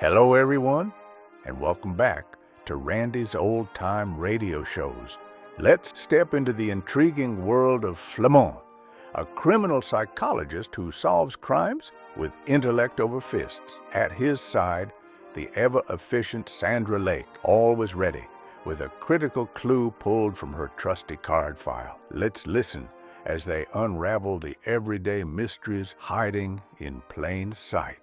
Hello, everyone, and welcome back to Randy's Old Time Radio Shows. Let's step into the intriguing world of Flamond, a criminal psychologist who solves crimes with intellect over fists. At his side, the ever-efficient Sandra Lake, always ready, with a critical clue pulled from her trusty card file. Let's listen as they unravel the everyday mysteries hiding in plain sight.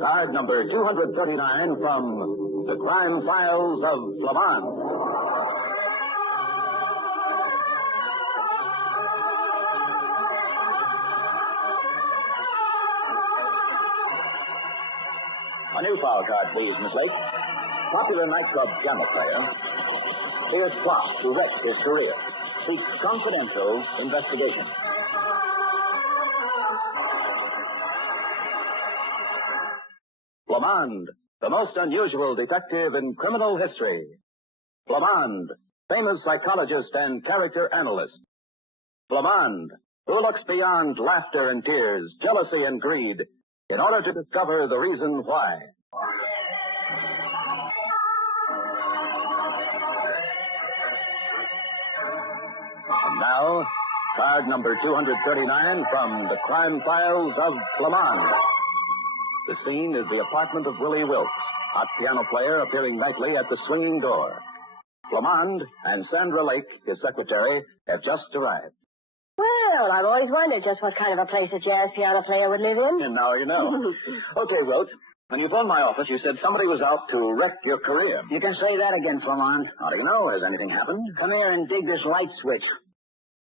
Card number 239 from the Crime Files of Flamond. A new file card, please, Miss Lake. Popular nightclub piano player. Here's plot to wreck his career. Seeks confidential investigation. Flamond, the most unusual detective in criminal history. Flamond, famous psychologist and character analyst. Flamond, who looks beyond laughter and tears, jealousy and greed, in order to discover the reason why. And now, card number 239 from the Crime Files of Flamond. The scene is the apartment of Willie Wilkes, hot piano player appearing nightly at the swinging door. Flamond and Sandra Lake, his secretary, have just arrived. Well, I've always wondered just what kind of a place a jazz piano player would live in. And now you know. Okay, Roach. When you phoned my office, you said somebody was out to wreck your career. You can say that again, Flamond. How do you know? Has anything happened? Come here and dig this light switch.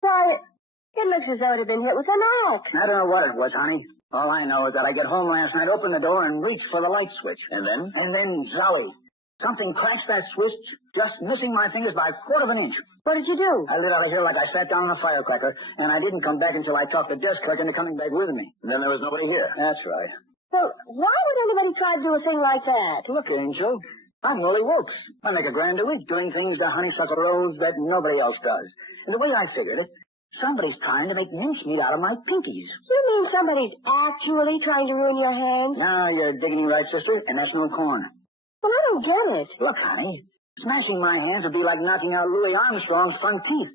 Why, it looks as though it had been hit with an axe. I don't know what it was, honey. All I know is that I get home last night, opened the door, and reached for the light switch. And then? And then, Zowie, something crashed that switch, just missing my fingers by a quarter of an inch. What did you do? I lit out of here like I sat down on a firecracker, and I didn't come back until I talked the desk clerk into coming back with me. And then there was nobody here. That's right. Well, why would anybody try to do a thing like that? Look, Angel, I'm Willie Wilkes. I make $1,000 a week doing things to honeysuckle rose that nobody else does. And the way I figured it, somebody's trying to make mincemeat out of my pinkies. You mean somebody's actually trying to ruin your hand? Now you're digging right, sister, and that's no corn. Well, I don't get it. Look, honey, smashing my hands would be like knocking out Louis Armstrong's front teeth.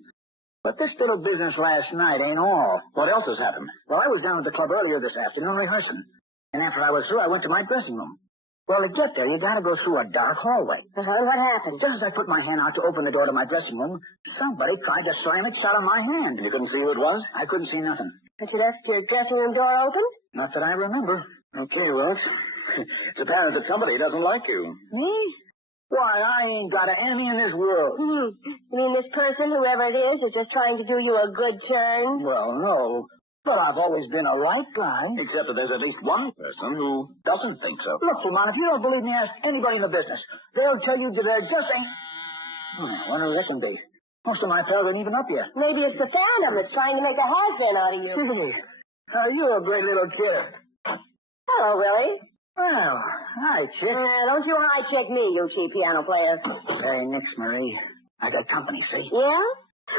But this little business last night ain't all. What else has happened? Well, I was down at the club earlier this afternoon rehearsing. And after I was through, I went to my dressing room. Well, to get there, you gotta go through a dark hallway. And what happened? Just as I put my hand out to open the door to my dressing room, somebody tried to slam it shut on my hand. You couldn't see who it was? I couldn't see nothing. But you left your dressing room door open? Not that I remember. Okay, Roach. It's apparent that somebody doesn't like you. Me? Why, I ain't got an enemy in this world. You mean this person, whoever it is just trying to do you a good turn? Well, no. But I've always been a right guy. Except that there's at least one person who doesn't think so. Look, Flamond, if you don't believe me, ask anybody in the business. They'll tell you that there just ain't... I wonder who this can be. Most of my pals ain't even up yet. Maybe it's the Phantom that's trying to make a has-been out of you. You're a great little kid. Hello, Willie. Well, hi, chick. Don't you high-check me, you cheap piano player. Hey, nix, Marie. I got company, see? Yeah?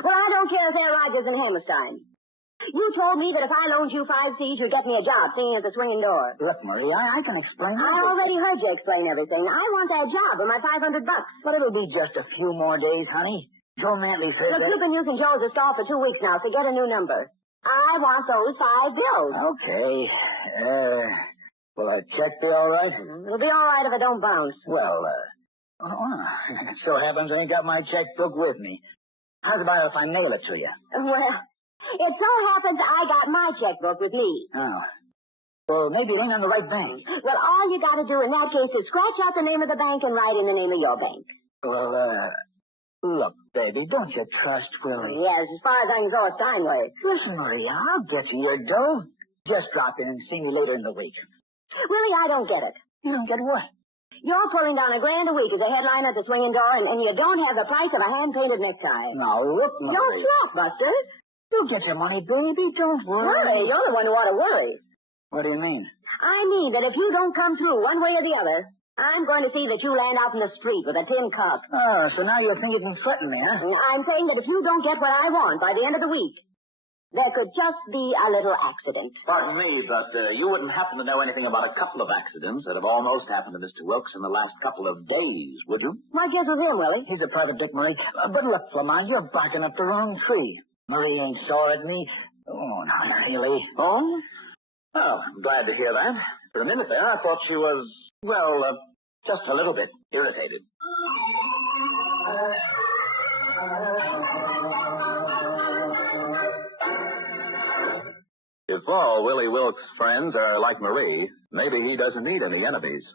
Well, I don't care if they're Rogers and Hammerstein. You told me that if I loaned you 5 C's, you'd get me a job singing at the swinging door. Look, Marie, I can explain I everything. already heard you explain everything. I want that job for my $500. But it'll be just a few more days, honey. Joe Mantley says Look, that... you've been using Joe's as stall for 2 weeks now, so get a new number. I want those 5 bills. Okay. Will a check be all right? It'll be all right if it don't bounce. Well, it so happens I ain't got my checkbook with me. How's about if I mail it to you? Well, it so happens I got my checkbook with me. Oh. Well, maybe it ain't on the right bank. Well, all you gotta do in that case is scratch out the name of the bank and write in the name of your bank. Well, look, baby, don't you trust Willie? Yes, as far as I can go, it's Steinway. Listen, Maria, I'll get you your dough. Just drop in and see me later in the week. Really, I don't get it. You don't get what? You're pulling down $1,000 a week as a headline at the swinging door, and you don't have the price of a hand-painted necktie. Now, look, Marie. No sweat, Buster. You'll get your money, baby. Don't worry. Worry? You're the one who ought to worry. What do you mean? I mean that if you don't come through one way or the other, I'm going to see that you land out in the street with a tin cup. Oh, so now you think you can threaten me, huh? I'm saying that if you don't get what I want by the end of the week, There could just be a little accident. Pardon me, but you wouldn't happen to know anything about a couple of accidents that have almost happened to Mr. Wilkes in the last couple of days, would you? My guess with him, Willie. He's a private dick, Marie. But look, Flamond, you're barking up the wrong tree. Marie ain't sore at me. Oh, not really. Oh? Well, I'm glad to hear that. For a minute there, I thought she was, well, just a little bit irritated. If all Willie Wilkes' friends are like Marie, maybe he doesn't need any enemies.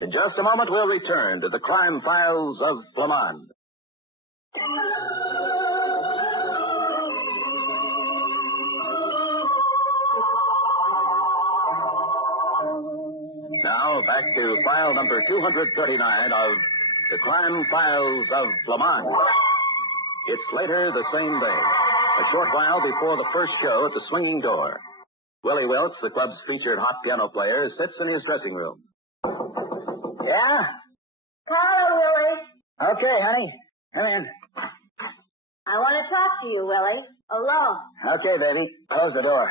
In just a moment, we'll return to the crime files of Flamond. Now, back to file number 239 of the crime files of Flamond. It's later the same day, a short while before the first show at the swinging door. Willie Wilkes, the club's featured hot piano player, sits in his dressing room. Yeah? Hello, Willie. Okay, honey. Come in. I want to talk to you, Willie. Alone. Okay, baby. Close the door.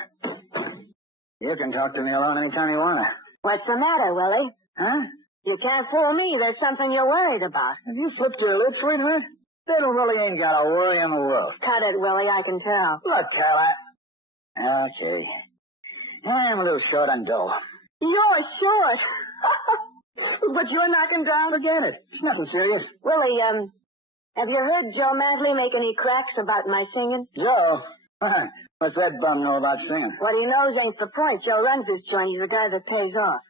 You can talk to me alone anytime you want to. What's the matter, Willie? Huh? You can't fool me. There's something you're worried about. Have you flipped your lid, sweetheart? Little Willie ain't got a worry in the world. Cut it, Willie. I can tell. Look, Tala. Okay. I'm a little short on dough. You're short. But you're knocking down. Forget it. It's nothing serious. Willie, have you heard Joe Mantley make any cracks about my singing? Joe? What's that bum know about singing? What he knows ain't the point. Joe runs this joint. He's the guy that pays off.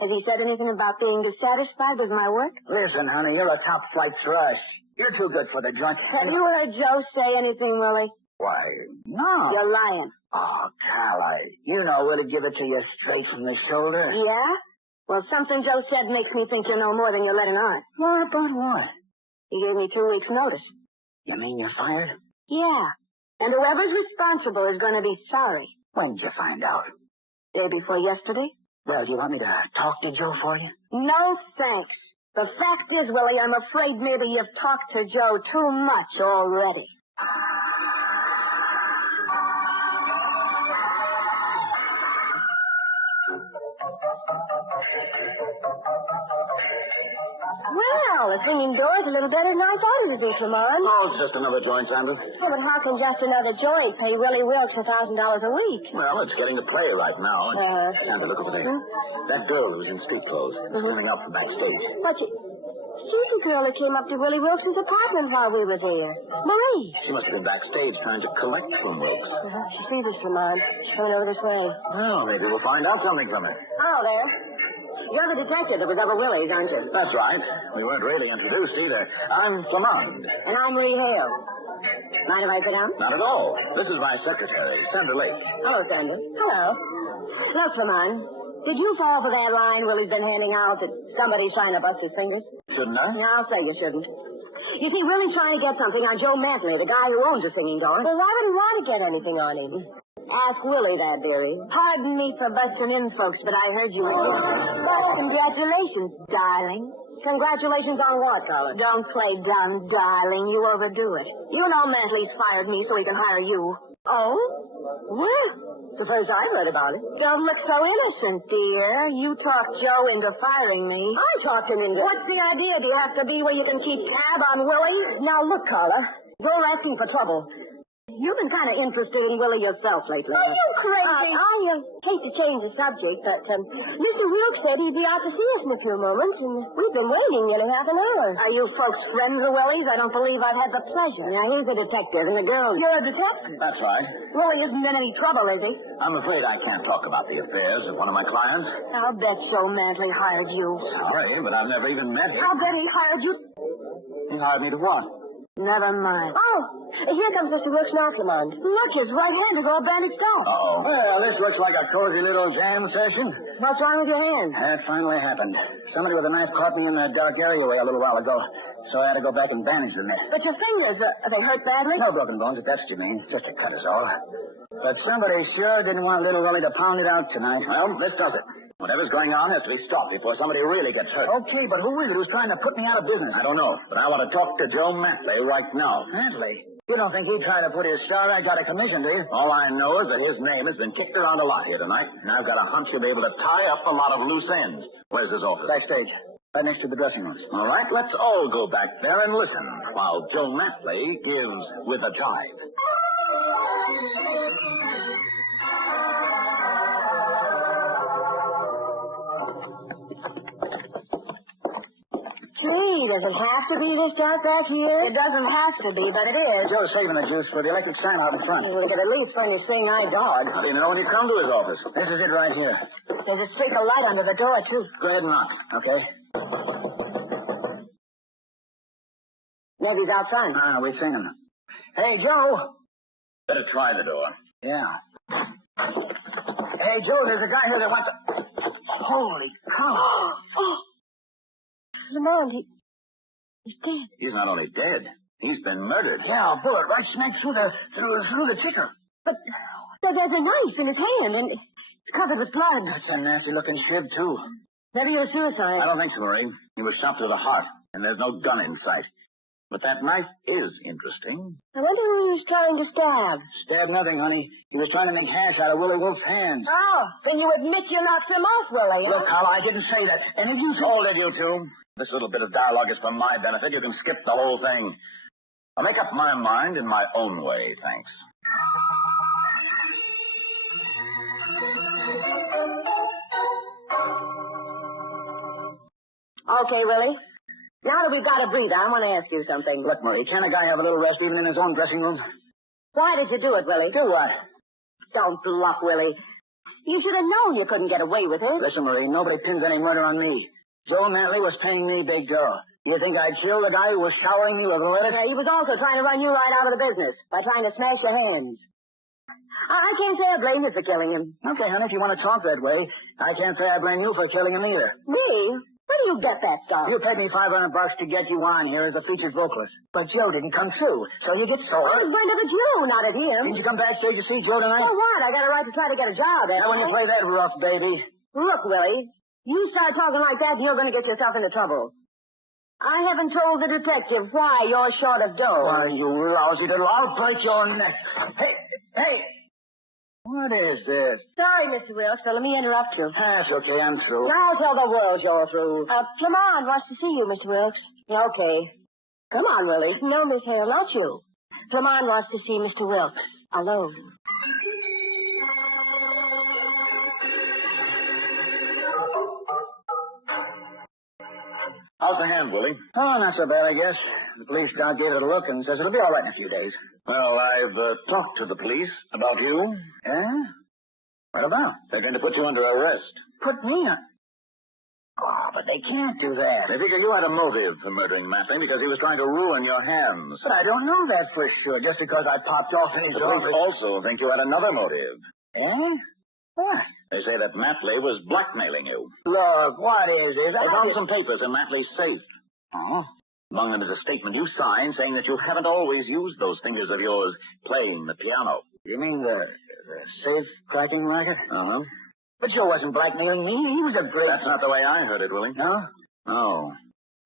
Has he said anything about being dissatisfied with my work? Listen, honey, you're a top-flight thrush. You're too good for the joint. Have you heard Joe say anything, Willie? Why, no. You're lying. Oh, Tala, you know Willie'd give it to you straight from the shoulder. Yeah? Well, something Joe said makes me think you know more than you're letting on. More about what? He gave me 2 weeks' notice. You mean you're fired? Yeah. And whoever's responsible is going to be sorry. When'd you find out? Day before yesterday? Well, do you want me to talk to Joe for you? No, thanks. The fact is, Willie, I'm afraid maybe you've talked to Joe too much already. Well, the singing door's a little better than I thought it would be, Flamond. Oh, it's just another joint, Sandra. Yeah, but how can just another joint pay Willie Wilkes $1,000 a week? Well, it's getting to play right now. Sandra, look over there. That girl who's in street clothes is coming up from backstage. But she's the girl that came up to Willie Wilkes' apartment while we were there. Marie. She must have been backstage trying to collect from Wilkes. She sees us, Flamond. She's coming over this way. Well, maybe we'll find out something from her. Hello there. You're the detective that was over Willie's, aren't you? That's right. We weren't really introduced either. I'm Flamond. And I'm Marie Hale. Mind if I sit down? Not at all. This is my secretary, Sandra Lake. Hello, Sandra. Hello. Look, Flamond, did you fall for that line Willie's been handing out that somebody's trying to bust his fingers? Shouldn't I? No, I'll say you shouldn't. You see, Willie's trying to get something on Joe Mantley, the guy who owns the singing door. But I wouldn't want to get anything on him. Ask Willie that, dearie. Pardon me for busting in, folks, but I heard you. Well, congratulations, darling. Congratulations on what, Carla? Don't play dumb, darling. You overdo it. You know Mantley's fired me so he can hire you. Oh? Well, the first I've heard about it. Don't look so innocent, dear. You talked Joe into firing me. I talked him into... What's the idea? Do you have to be where you can keep tab on Willie? Now, look, Carla. You're asking for trouble. You've been kind of interested in Willie yourself lately. Are you crazy? I hate to change the subject, but Mr. Wilkes said he'd be out to see us in a few moments, and we've been waiting nearly half an hour. Are you folks friends of Willie's? I don't believe I've had the pleasure. Now, here's a detective and a girl. You're a detective? That's right. Willie isn't in any trouble, is he? I'm afraid I can't talk about the affairs of one of my clients. I'll bet Joe Mantley hired you. Sorry, but I've never even met him. I'll bet he hired you. He hired me to what? Never mind. Oh, here comes Mr. Wilkes now, Flamond. Look, his right hand is all bandaged off. Uh-oh. Well, this looks like a cozy little jam session. What's wrong with your hand? That finally happened. Somebody with a knife caught me in the dark alleyway a little while ago, so I had to go back and bandage the neck. But your fingers, are they hurt badly? No broken bones, if that's what you mean. Just a cut is all. But somebody sure didn't want little Willie to pound it out tonight. Well, this does it. Whatever's going on has to be stopped before somebody really gets hurt. Okay, but who is it who's trying to put me out of business? I don't know, but I want to talk to Joe Mantley right now. Mantley? You don't think he'd try to put his star act out of commission, do you? All I know is that his name has been kicked around a lot here tonight, and I've got a hunch you'll be able to tie up a lot of loose ends. Where's his office? Backstage. Right next to the dressing rooms. All right, let's all go back there and listen while Joe Matley gives with a jive. Gee, does it have to be this dark back here? It doesn't have to be, but it is. Joe's saving the juice for the electric sign out in front. We could at least find his seeing eye dog. How do you know when you come to his office? This is it right here. There's a streak of light under the door, too. Go ahead and knock. Okay. Maybe he's out front. We've seen him. Hey, Joe. Better try the door. Yeah. Hey, Joe, there's a guy here that wants to... Holy cow. Oh. Flamond, he's dead. He's not only dead, he's been murdered. Yeah, a bullet right smack through the ticker. But there's a knife in his hand, and it's covered with blood. That's a nasty-looking shib, too. Maybe a suicide. I don't think so, Marie. He was shot through the heart, and there's no gun in sight. But that knife is interesting. I wonder who he was trying to stab. Stab nothing, honey. He was trying to make hash out of Willie Wolf's hands. Oh, then you admit you knocked him off, Willie. Look, Carl, I didn't say that. And did you say... Hold it, you two. This little bit of dialogue is for my benefit. You can skip the whole thing. I'll make up my mind in my own way, thanks. Okay, Willie. Now that we've got a breather, I want to ask you something. Look, Murray, can't a guy have a little rest even in his own dressing room? Why did you do it, Willie? Do what? Don't bluff, Willie. You should have known you couldn't get away with it. Listen, Marie, nobody pins any murder on me. Joe Matley was paying me big dough. Do you think I'd chill the guy who was showering me with lettuce? He was also trying to run you right out of the business by trying to smash your hands. I can't say I blame you for killing him. Okay, honey, if you want to talk that way, I can't say I blame you for killing him either. Me? Where do you get that stuff? You paid me $500 to get you on here as a featured vocalist. But Joe didn't come true, so you get sore. I was going to you, not at him. Didn't you come backstage to see Joe tonight? For what? I got a right to try to get a job. Now, when you play that rough, baby. Look, Willie, you start talking like that and you're going to get yourself into trouble. I haven't told the detective why you're short of dough. Why, you lousy little... I'll break your neck. Hey! What is this? Sorry, Mr. Wilkes, so let me interrupt you. That's okay, I'm through. Now tell the world you're through. Flamond wants to see you, Mr. Wilkes. Okay. Come on, Willie. No, Miss Hale, not you. Flamond wants to see Mr. Wilkes. Alone. How's the hand, Willie? Oh, not so bad, I guess. The police guard gave it a look and says it'll be all right in a few days. Well, I've talked to the police about you. Yeah? What about? They're going to put you under arrest. Put me on. Oh, but they can't do that. They figure you had a motive for murdering Matley because he was trying to ruin your hands. But I don't know that for sure, just because I popped off in his The police office. also think you had another motive. Eh? What? They say that Matley was blackmailing you. Look, what is this? They found some papers in Matley's safe. Oh? Among them is a statement you signed saying that you haven't always used those fingers of yours playing the piano. You mean the safe cracking racket? Uh-huh. But Joe wasn't blackmailing me. He was a great... That's not the way I heard it, Willie. No? No.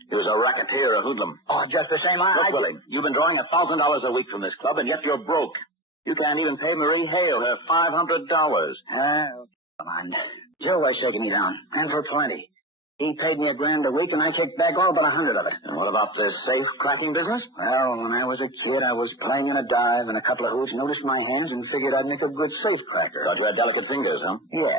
He was a racketeer, a hoodlum. Oh, just the same, Look, Willie, you've been drawing $1,000 a week from this club, and yet you're broke. You can't even pay Marie Hale her $500. Come on. Joe was shaking me down. And for plenty. He paid me $1,000 a week, and I kicked back all but $100 of it. And what about this safe cracking business? Well, when I was a kid, I was playing in a dive, and a couple of hoots noticed my hands and figured I'd make a good safe cracker. Thought you had delicate fingers, huh? Yeah.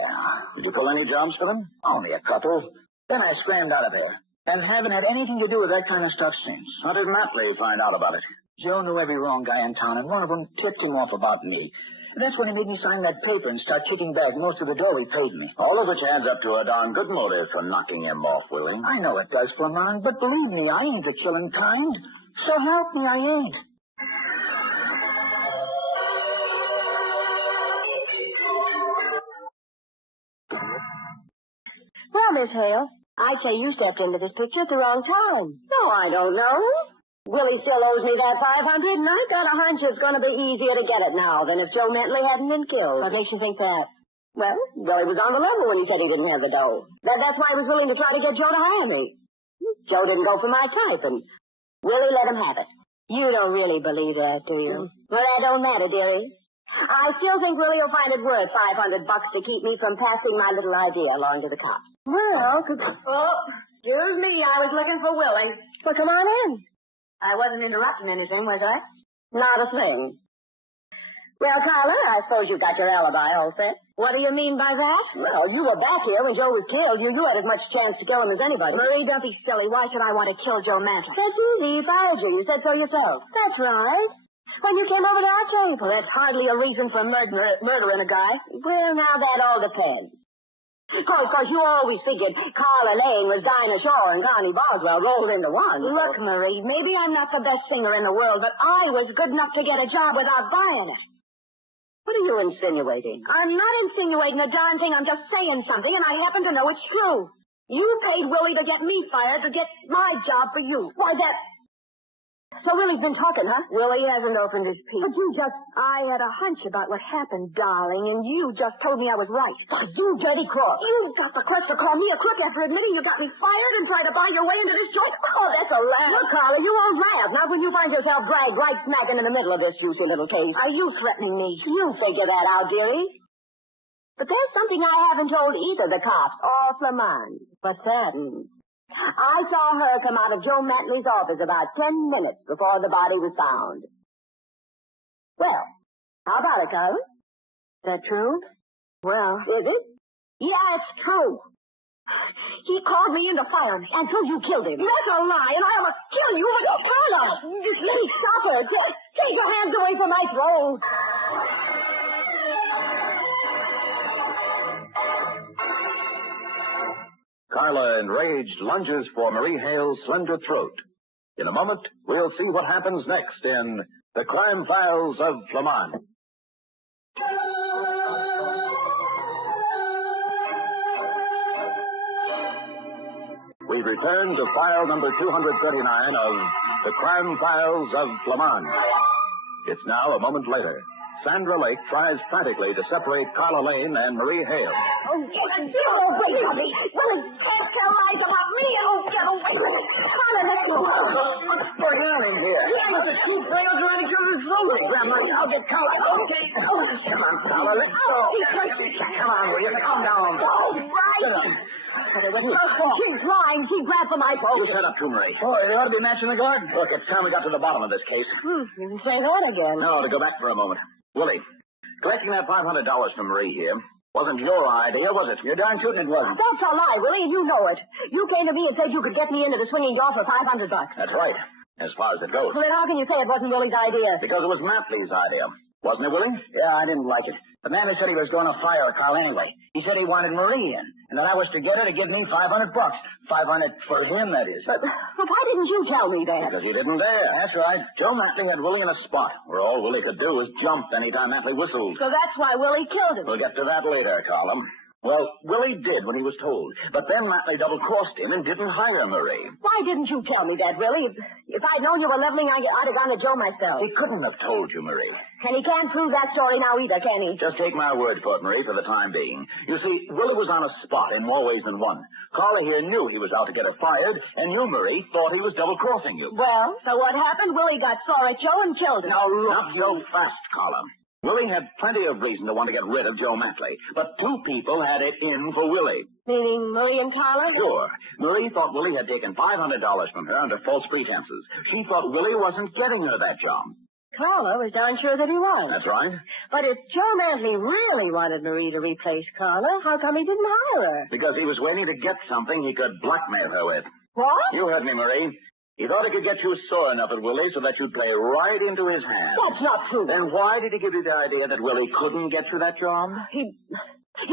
Did you pull any jobs for them? Only a couple. Then I scrammed out of there. And haven't had anything to do with that kind of stuff since. How did Matley find out about it? Joe knew every wrong guy in town, and one of them tipped him off about me. That's when he made me sign that paper and start kicking back most of the dough he paid me. All of which adds up to a darn good motive for knocking him off, Willie. I know it does, Flamond, but believe me, I ain't the killing kind. So help me, I ain't. Well, Miss Hale, I'd say you stepped into this picture at the wrong time. No, I don't know. Willie still owes me that $500, and I've got a hunch it's going to be easier to get it now than if Joe Matley hadn't been killed. What makes you think that? Well, Willie was on the level when he said he didn't have the dough. That's why he was willing to try to get Joe to hire me. Joe didn't go for my type, and Willie let him have it. You don't really believe that, do you? Well, that don't matter, dearie. I still think Willie will find it worth $500 to keep me from passing my little idea along to the cops. Well, excuse me, I was looking for Willie. Well, come on in. I wasn't interrupting anything, was I? Not a thing. Well, Carla, I suppose you've got your alibi all set. What do you mean by that? Well, you were back here when Joe was killed. You had as much chance to kill him as anybody. Marie, don't be silly. Why should I want to kill Joe Mantle? That's easy. He fired you. You said so yourself. That's right. When you came over to our table. Well, that's hardly a reason for murdering a guy. Well, now that all depends. Of course, you always figured Carla Lane was Dinah Shaw and Connie Boswell rolled into one. Look, Marie, maybe I'm not the best singer in the world, but I was good enough to get a job without buying it. What are you insinuating? I'm not insinuating a darn thing. I'm just saying something, and I happen to know it's true. You paid Willie to get me fired to get my job for you. Why, that... So Willie's been talking, huh? Willie hasn't opened his piece. But I had a hunch about what happened, darling, and you just told me I was right. You dirty crook. You've got the courage to call me a crook after admitting you got me fired and tried to buy your way into this joint? Oh, that's a laugh. Look, Carla, you won't laugh. Not when you find yourself dragged right smack into the middle of this juicy little case. Are you threatening me? You figure that out, dearie. But there's something I haven't told either the cops or Flamond. What's that? I saw her come out of Joe Mantley's office about 10 minutes before the body was found. Well, how about it, Carla? Is that true? Well, is it? Yeah, it's true. He called me in to fire me until you killed him. That's a lie, and I'll kill you. But Carla, just let me stop her. Take your hands away from my throat. Carla, enraged, lunges for Marie Hale's slender throat. In a moment, we'll see what happens next in The Crime Files of Flamond. We've returned to file number 239 of The Crime Files of Flamond. It's now a moment later. Sandra Lake tries frantically to separate Carla Lane and Marie Hale. Oh, wait, Bobby. Well, it can't tell lies about me. Oh, get away. Carla, let's go. What's going on in here? Yeah, the chief rails around each other's throats. Grandma, I'll get Carla. Okay. Oh, come on, Carla, let's go. Come on, will you? Calm down. Oh, right. She's lying. She grabbed for my throat. You set up too, Marie. Oh, they ought to be matching the guard. Look, it's time we got to the bottom of this case. You can say that again. No, to go back for a moment. Willie, collecting that $500 from Marie here wasn't your idea, was it? You're darn tootin' it wasn't. Don't tell lie, Willie, and you know it. You came to me and said you could get me into the swinging door for $500. That's right, as far as it goes. Well, then how can you say it wasn't Willie's idea? Because it was Matley's idea. Wasn't it, Willie? Yeah, I didn't like it. The man who said he was going to fire Carl anyway. He said he wanted Marie in, and that I was to get her to give me $500. $500 for him, that is. But why didn't you tell me that? Because you didn't dare. That's right. Joe Matley had Willie in a spot where all Willie could do was jump anytime Matley whistled. So that's why Willie killed him. We'll get to that later, Colum. Well, Willie did when he was told, but then Matley double-crossed him and didn't hire Marie. Why didn't you tell me that, Willie? If I'd known you were leveling, I'd have gone to Joe myself. He couldn't have told you, Marie. And he can't prove that story now either, can he? Just take my word for it, Marie, for the time being. You see, Willie was on a spot in more ways than one. Carla here knew he was out to get her fired, and you, Marie, thought he was double-crossing you. Well, so what happened? Willie got sore at Joe and killed him. Now, not so fast, Carla. Willie had plenty of reason to want to get rid of Joe Matley, but two people had it in for Willie. Meaning Marie and Carla? Sure. Marie thought Willie had taken $500 from her under false pretenses. She thought Willie wasn't getting her that job. Carla was darn sure that he was. That's right. But if Joe Mantley really wanted Marie to replace Carla, how come he didn't hire her? Because he was waiting to get something he could blackmail her with. What? You heard me, Marie. He thought he could get you sore enough at Willie so that you'd play right into his hands. That's not true. Then why did he give you the idea that Willie couldn't get you that job? He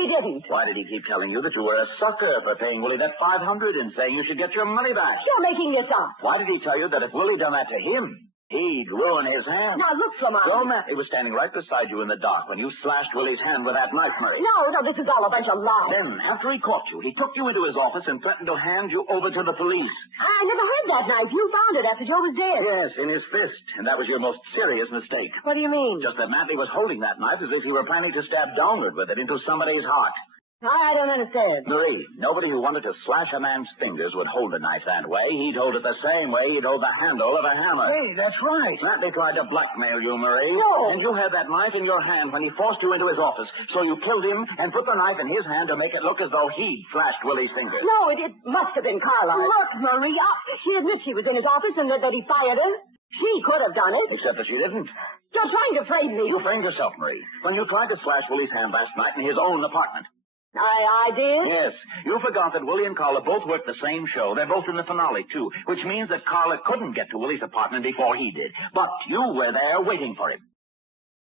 didn't. Why did he keep telling you that you were a sucker for paying Willie that $500 and saying you should get your money back? You're making this up. Why did he tell you that if Willie done that to him, he'd ruin his hand? Now, look, Flamond. Joe Matley was standing right beside you in the dark when you slashed Willie's hand with that knife, Marie. No, this is all a bunch of lies. Then, after he caught you, he took you into his office and threatened to hand you over to the police. I never heard that knife. You found it after Joe was dead. Yes, in his fist. And that was your most serious mistake. What do you mean? Just that Matley was holding that knife as if he were planning to stab downward with it into somebody's heart. I don't understand. Marie, nobody who wanted to slash a man's fingers would hold a knife that way. He'd hold it the same way he'd hold the handle of a hammer. Hey, that's right. Mantley tried to blackmail you, Marie. No. And you had that knife in your hand when he forced you into his office. So you killed him and put the knife in his hand to make it look as though he slashed Willie's fingers. No, it must have been Carlisle. Look, Maria, she admits she was in his office and that he fired her. She could have done it. Except that she didn't. You're trying to frame me. You framed yourself, Marie, when you tried to slash Willie's hand last night in his own apartment. I did? Yes. You forgot that Willie and Carla both worked the same show. They're both in the finale, too, which means that Carla couldn't get to Willie's apartment before he did. But you were there waiting for him.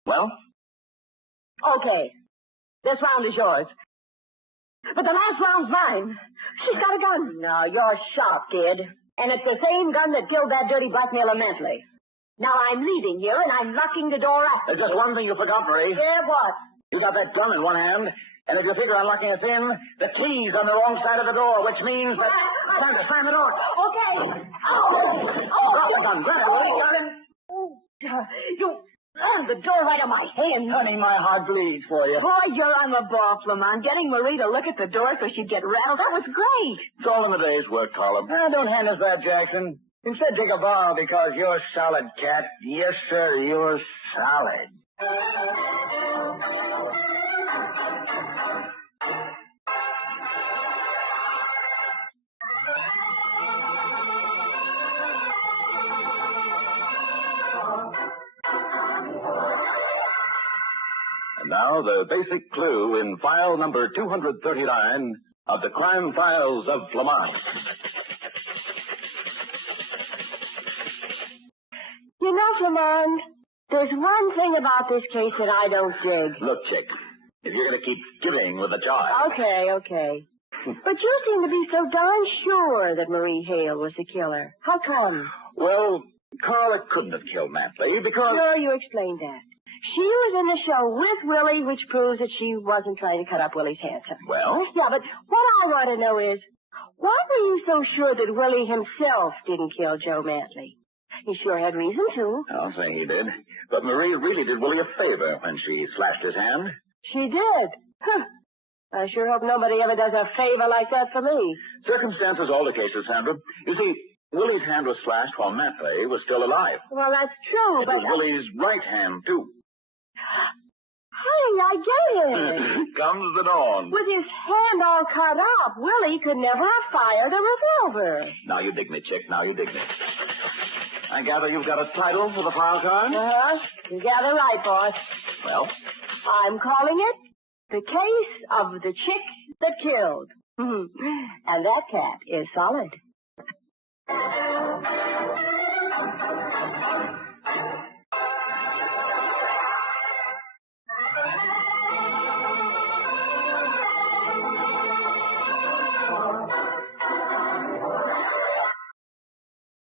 Well? Okay. This round is yours. But the last round's mine. She's got a gun. No, you're sharp, kid. And it's the same gun that killed that dirty blackmailer Mantley. Now I'm leaving here and I'm locking the door after There's just one thing you forgot, Marie. Yeah, what? You got that gun in one hand, and if you figure on locking it in, the key's on the wrong side of the door, which means that... Time to slam the door. Okay. Drop the gun. Grab it, Willie. Got him? You slammed the door right on my hand. Honey, my heart bleeds for you. Boy, you're on the ball, Flamond. Getting Marie to look at the door so she'd get rattled, that was great. It's all in the day's work, Carla. Don't hand us that, Jackson. Instead, take a bow because you're solid, cat. Yes, sir, you're solid. And now the basic clue in file number 239 of the Crime Files of Flamond. You know, Flamond, there's one thing about this case that I don't dig. Look, chick, if you're going to keep giving with the child... Okay. But you seem to be so darn sure that Marie Hale was the killer. How come? Well, Carla couldn't have killed Mantley because... Sure, you explained that. She was in the show with Willie, which proves that she wasn't trying to cut up Willie's handsome. Well? Yeah, but what I want to know is, why were you so sure that Willie himself didn't kill Joe Mantley? He sure had reason to. I'll say he did. But Marie really did Willie a favor when she slashed his hand. She did? Huh. I sure hope nobody ever does a favor like that for me. Circumstances alter cases, Sandra. You see, Willie's hand was slashed while Mantley was still alive. Well, that's true, It but... was Willie's right hand, too. Honey, I get it. Comes the dawn. With his hand all cut up, Willie could never have fired a revolver. Now you dig me, chick. Now you dig me. I gather you've got a title for the file card? Uh-huh. You got it right, boss. Well? I'm calling it The Case of the Chick That Killed. And that cat is solid.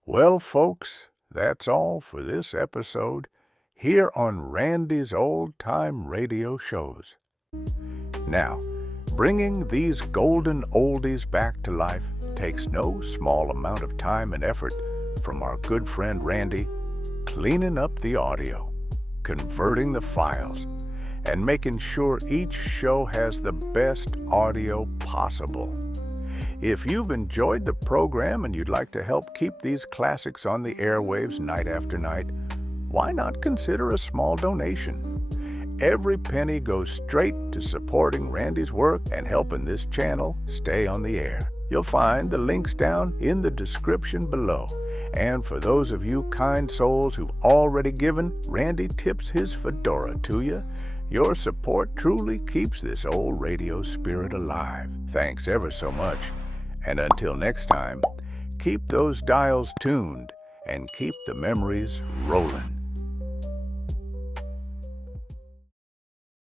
Well, folks, that's all for this episode here on Randy's Old Time Radio Shows. Now, bringing these golden oldies back to life takes no small amount of time and effort from our good friend Randy, cleaning up the audio, converting the files, and making sure each show has the best audio possible. If you've enjoyed the program and you'd like to help keep these classics on the airwaves night after night, why not consider a small donation? Every penny goes straight to supporting Randy's work and helping this channel stay on the air. You'll find the links down in the description below. And for those of you kind souls who've already given, Randy tips his fedora to you. Your support truly keeps this old radio spirit alive. Thanks ever so much. And until next time, keep those dials tuned and keep the memories rolling.